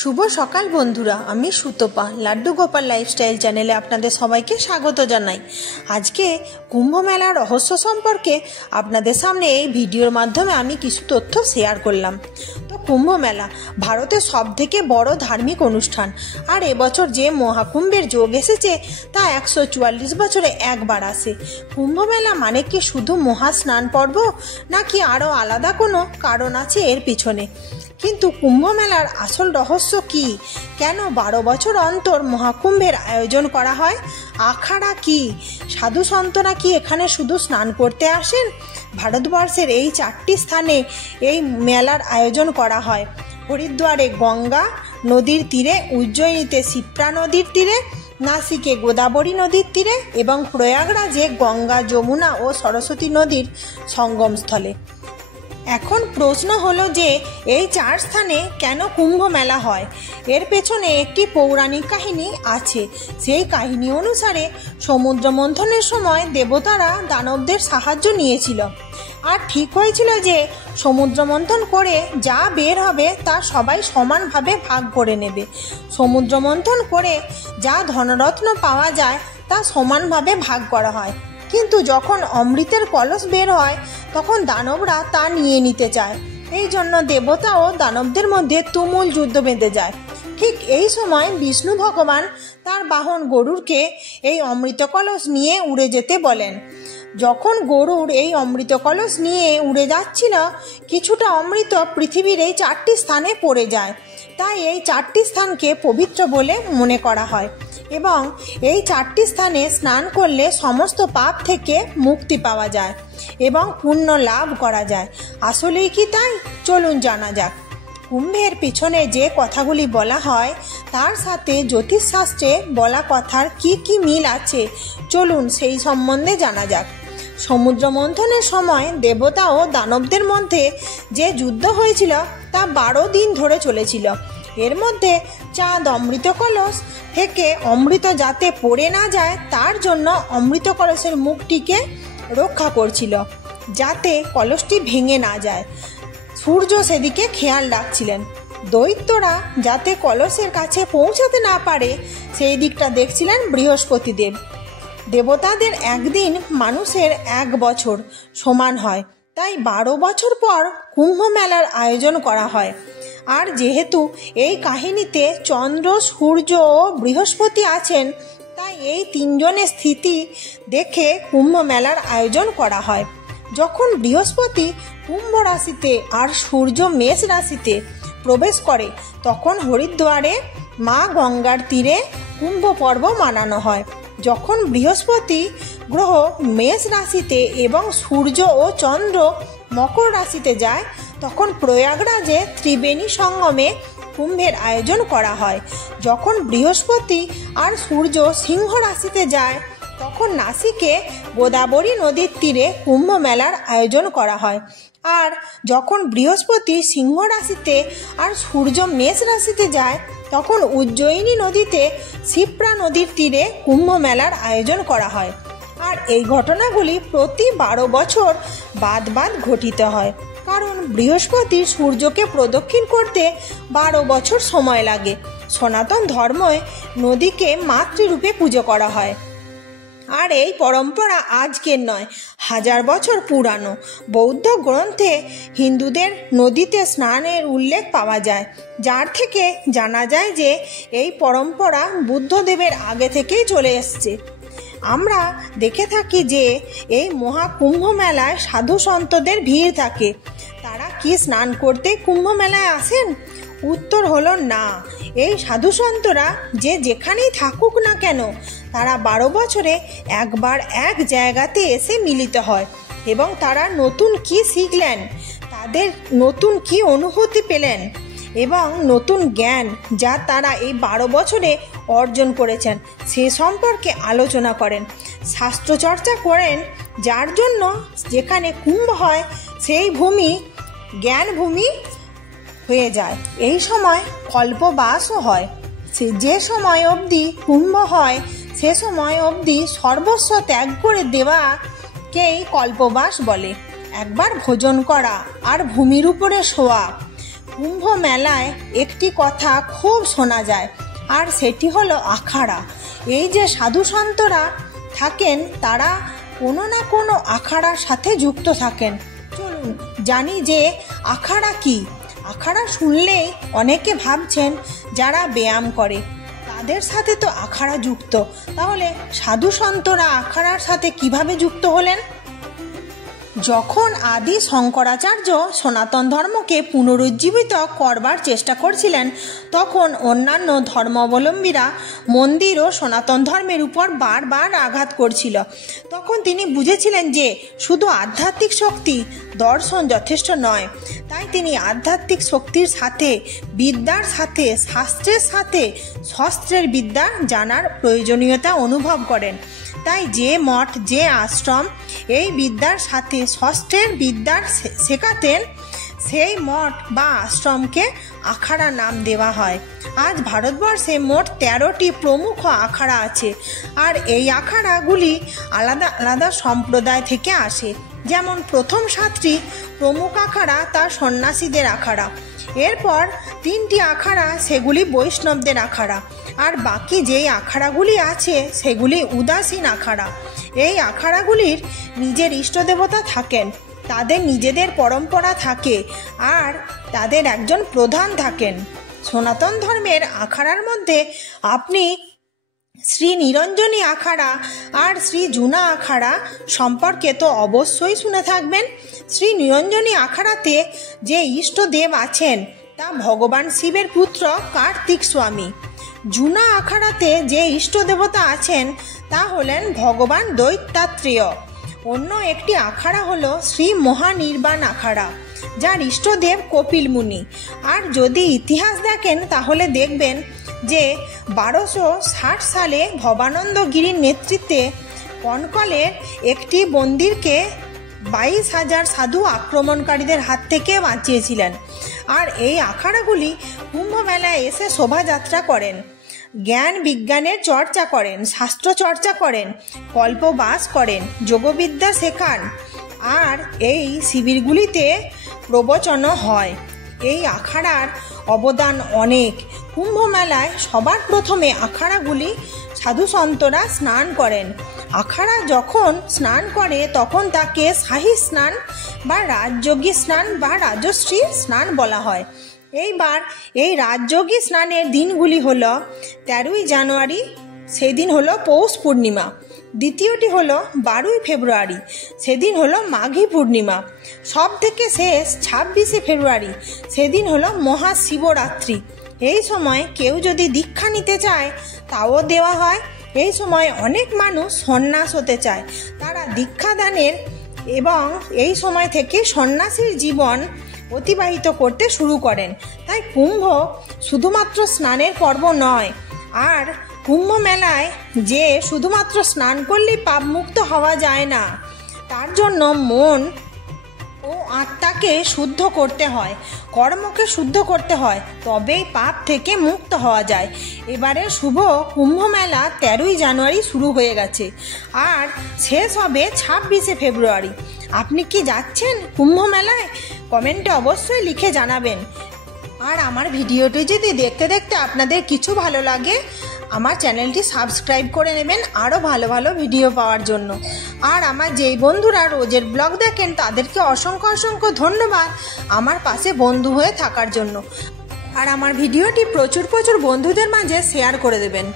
শুভ সকাল বন্ধুরা, আমি সুতপা লাড্ডু গোপাল লাইফস্টাইল চ্যানেলে আপনাদের সবাইকে স্বাগত জানাই। আজকে কুম্ভ মেলার রহস্য সম্পর্কে আপনাদের সামনে এই ভিডিওর মাধ্যমে আমি কিছু তথ্য শেয়ার করলাম। তো কুম্ভ মেলা ভারতের সবথেকে বড় ধার্মিক অনুষ্ঠান, আর এবছর যে মহাকুম্ভের যোগ এসেছে তা 144 বছরে একবার আসে। কুম্ভ মেলা মানে কি শুধু মহাস্নান পর্ব, নাকি আরও আলাদা কোনো কারণ আছে এর পিছনে? কিন্তু কুম্ভ মেলার আসল রহস্য কি? কেন 12 বছর অন্তর মহাকুম্ভের আয়োজন করা হয়? আখাড়া কি? সাধু সন্তরা কি এখানে শুধু স্নান করতে আসেন? ভারতবর্ষের এই 4টি স্থানে এই মেলার আয়োজন করা হয়। হরিদ্বারে গঙ্গা নদীর তীরে, উজ্জয়িনীতে শিপ্রা নদীর তীরে, নাসিকে গোদাবরী নদীর তীরে এবং প্রয়াগরাজে গঙ্গা, যমুনা ও সরস্বতী নদীর সঙ্গমস্থলে। এখন প্রশ্ন হলো যে এই 4 স্থানে কেন কুম্ভ মেলা হয়? এর পেছনে একটি পৌরাণিক কাহিনী আছে। সেই কাহিনী অনুসারে সমুদ্র মন্থনের সময় দেবতারা দানবদের সাহায্য নিয়েছিল, আর ঠিক হয়েছিল যে সমুদ্র মন্থন করে যা বের হবে তা সবাই সমানভাবে ভাগ করে নেবে। সমুদ্র মন্থন করে যা ধনরত্ন পাওয়া যায় তা সমানভাবে ভাগ করা হয়, কিন্তু যখন অমৃতের কলস বের হয় তখন দানবরা তা নিয়ে নিতে চায়। এই জন্য দেবতা ও দানবদের মধ্যে তুমুল যুদ্ধ বেঁধে যায়। ঠিক এই সময় বিষ্ণু ভগবান তার বাহন গরুড়কে এই অমৃত কলস নিয়ে উড়ে যেতে বলেন। যখন গরুড় এই অমৃত কলস নিয়ে উড়ে যাচ্ছিল, কিছুটা অমৃত পৃথিবীর এই 4টি স্থানে পড়ে যায়। তাই এই 4টি স্থানকে পবিত্র বলে মনে করা হয় এবং এই 4টি স্থানে স্নান করলে সমস্ত পাপ থেকে মুক্তি পাওয়া যায় এবং পুণ্য লাভ করা যায়। আসলেই কি তাই? চলুন জানা যাক। কুম্ভের পিছনে যে কথাগুলি বলা হয় তার সাথে জ্যোতিষশাস্ত্রে বলা কথার কি কি মিল আছে, চলুন সেই সম্বন্ধে জানা যাক। সমুদ্র মন্থনের সময় দেবতা ও দানবদের মধ্যে যে যুদ্ধ হয়েছিল তা 12 দিন ধরে চলেছিল। এর মধ্যে চাঁদ অমৃত কলস থেকে অমৃত যাতে পড়ে না যায় তার জন্য অমৃত কলসের মুখটিকে রক্ষা করছিল, যাতে কলসটি ভেঙে না যায়। সূর্য সেদিকে খেয়াল রাখছিলেন। দৈত্যরা যাতে কলসের কাছে পৌঁছাতে না পারে সেই দিকটা দেখছিলেন বৃহস্পতি দেব। দেবতাদের একদিন মানুষের 1 বছর সমান হয়, তাই 12 বছর পর কুম্ভ মেলার আয়োজন করা হয়। আর যেহেতু এই কাহিনীতে চন্দ্র, সূর্য ও বৃহস্পতি আছেন, তাই এই 3 জনের স্থিতি দেখে কুম্ভ মেলার আয়োজন করা হয়। যখন বৃহস্পতি কুম্ভ রাশিতে আর সূর্য মেষ রাশিতে প্রবেশ করে, তখন হরিদ্বারে মা গঙ্গার তীরে কুম্ভ পর্ব মানানো হয়। যখন বৃহস্পতি গ্রহ মেষ রাশিতে এবং সূর্য ও চন্দ্র মকর রাশিতে যায়, তখন প্রয়াগরাজে ত্রিবেণী সঙ্গমে কুম্ভের আয়োজন করা হয়। যখন বৃহস্পতি আর সূর্য সিংহ রাশিতে যায়, তখন নাসিকে গোদাবরী নদীর তীরে কুম্ভ মেলার আয়োজন করা হয়। আর যখন বৃহস্পতি সিংহ রাশিতে আর সূর্য মেষ রাশিতে যায়, তখন উজ্জয়িনী নদীতে শিপ্রা নদীর তীরে কুম্ভ মেলার আয়োজন করা হয়। আর এই ঘটনাগুলি প্রতি 12 বছর বাদ ঘটিত হয়, কারণ বৃহস্পতি সূর্যকে প্রদক্ষিণ করতে 12 বছর সময় লাগে। সনাতন ধর্মে নদীকে মাতৃরূপে পুজো করা হয়। আর এই পরম্পরা আজকের নয়, 1000 বছর পুরানো। বৌদ্ধ গ্রন্থে হিন্দুদের নদীতে স্নানের উল্লেখ পাওয়া যায়, যার থেকে জানা যায় যে এই পরম্পরা বুদ্ধদেবের আগে থেকেই চলে এসছে। আমরা দেখে থাকি যে এই মহাকুম্ভ মেলায় সাধু সন্তদের ভিড় থাকে। তারা কি স্নান করতে কুম্ভ মেলায় আসেন? উত্তর হলো না। এই সাধু সন্তরা যে যেখানেই থাকুক না কেন, তারা 12 বছরে একবার এক জায়গাতে এসে মিলিত হয় এবং তারা নতুন কি শিখলেন, তাদের নতুন কি অনুভূতি পেলেন এবং নতুন জ্ঞান যা তারা এই 12 বছরে অর্জন করেছেন সে সম্পর্কে আলোচনা করেন, শাস্ত্রচর্চা করেন। যার জন্য যেখানে কুম্ভ হয় সেই ভূমি জ্ঞান ভূমি হয়ে যায়। এই সময় কল্পবাসও হয়। যে সময় অবধি কুম্ভ হয় সে সময় অবধি সর্বস্ব ত্যাগ করে দেওয়াকেই কল্পবাস বলে। একবার ভোজন করা আর ভূমির উপরে শোয়া। কুম্ভ মেলায় একটি কথা খুব শোনা যায়, আর সেটি হলো আখাড়া। এই যে সাধু সন্তরা থাকেন তারা কোনো না কোনো আখাড়ার সাথে যুক্ত থাকেন। চলুন জানি যে আখাড়া কি। আখাড়া শুনলেই অনেকে ভাবছেন যারা ব্যায়াম করে তাদের সাথে তো আখাড়া যুক্ত, তাহলে সাধু সন্তরা আখাড়ার সাথে কিভাবে যুক্ত হলেন? যখন আদি শঙ্করাচার্য সনাতন ধর্মকে পুনরুজ্জীবিত করবার চেষ্টা করছিলেন, তখন অন্যান্য ধর্মাবলম্বীরা মন্দির ও সনাতন ধর্মের উপর বারবার আঘাত করছিল। তখন তিনি বুঝেছিলেন যে শুধু আধ্যাত্মিক শক্তি দর্শন যথেষ্ট নয়। তাই তিনি আধ্যাত্মিক শক্তির সাথে, বিদ্যার সাথে, শাস্ত্রের সাথে শস্ত্রের বিদ্যা জানার প্রয়োজনীয়তা অনুভব করেন। তাই যে মঠ, যে আশ্রম এই বিদ্যার সাথে শস্ত্রের বিদ্যার শেখাতেন, সেই মঠ বা আশ্রমকে আখাড়া নাম দেওয়া হয়। আজ ভারতবর্ষে মোট 13টি প্রমুখ আখাড়া আছে, আর এই আখাড়াগুলি আলাদা আলাদা সম্প্রদায় থেকে আসে। যেমন প্রথম 7টি প্রমুখ আখাড়া তা সন্ন্যাসীদের আখাড়া, এরপর 3টি আখাড়া সেগুলি বৈষ্ণবদের আখাড়া, আর বাকি যেই আখাড়াগুলি আছে সেগুলি উদাসীন আখাড়া। এই আখাড়াগুলির নিজের ইষ্টদেবতা থাকেন, তাদের নিজেদের পরম্পরা থাকে, আর তাদের একজন প্রধান থাকেন। সনাতন ধর্মের আখাড়ার মধ্যে আপনি শ্রী নিরঞ্জনী আখাড়া আর শ্রী জুনা আখাড়া সম্পর্কে তো অবশ্যই শুনে থাকবেন। শ্রী নিরঞ্জনী আখাড়াতে যে ইষ্টদেব আছেন তা ভগবান শিবের পুত্র কার্তিক স্বামী। জুনা আখাড়াতে যে ইষ্টদেবতা আছেন তা হলেন ভগবান দৈত্যাত্রেয়। অন্য একটি আখাড়া হলো শ্রী মহানির্বাণ আখাড়া, যার ইষ্টদেব কপিল মুনি। আর যদি ইতিহাস দেখেন তাহলে দেখবেন যে 1260 সালে ভবানন্দ গিরির নেতৃত্বে কনকলের একটি মন্দিরকে 22,000 সাধু আক্রমণকারীদের হাত থেকে বাঁচিয়েছিলেন। আর এই আখাড়াগুলি কুম্ভ মেলায় এসে শোভাযাত্রা করেন, জ্ঞান বিজ্ঞানের চর্চা করেন, শাস্ত্র চর্চা করেন, কল্পবাস করেন, যোগবিদ্যা শেখান, আর এই শিবিরগুলিতে প্রবচনও হয়। এই আখাড়ার অবদান অনেক। কুম্ভ মেলায় সবার প্রথমে আখাড়াগুলি সাধু সন্তরা স্নান করেন। আখাড়া যখন স্নান করে তখন তাকে শাহী স্নান বা রাজযোগী স্নান বা রাজশ্রী স্নান বলা হয়। এইবার এই রাজযোগী স্নানের দিনগুলি হলো 13ই জানুয়ারি, সেদিন হলো পৌষ পূর্ণিমা। দ্বিতীয়টি হলো 12ই ফেব্রুয়ারি, সেদিন হলো মাঘী পূর্ণিমা। সব থেকে শেষ 26শে ফেব্রুয়ারি, সেদিন হলো মহাশিবরাত্রি। এই সময় কেউ যদি দীক্ষা নিতে চায় তাও দেওয়া হয়। এই সময় অনেক মানুষ সন্ন্যাস হতে চায়, তারা দীক্ষাদানের এবং এই সময় থেকে সন্ন্যাসীর জীবন অতিবাহিত করতে শুরু করেন। তাই কুম্ভ শুধুমাত্র স্নানের পর্ব নয়, আর কুম্ভ মেলায় যে শুধুমাত্র স্নান করলেই পাপ মুক্ত হওয়া যায় না, তার জন্য মন ও আত্মাকে শুদ্ধ করতে হয়, কর্মকে শুদ্ধ করতে হয়, তবেই পাপ থেকে মুক্ত হওয়া যায়। এবারে শুভ কুম্ভ মেলা 13ই জানুয়ারি শুরু হয়ে গেছে, আর শেষ হবে 26শে ফেব্রুয়ারি। আপনি কি যাচ্ছেন কুম্ভ মেলায়? কমেন্টে অবশ্যই লিখে জানাবেন। আর আমার ভিডিওটি যদি দেখতে দেখতে আপনাদের কিছু ভালো লাগে, আমার চ্যানেলটি সাবস্ক্রাইব করে নেবেন আরও ভালো ভালো ভিডিও পাওয়ার জন্য। আর আমার যেই বন্ধুরা রোজের ব্লগ দেখেন তাদেরকে অসংখ্য অসংখ্য ধন্যবাদ আমার পাশে বন্ধু হয়ে থাকার জন্য। আর আমার ভিডিওটি প্রচুর প্রচুর বন্ধুদের মাঝে শেয়ার করে দেবেন।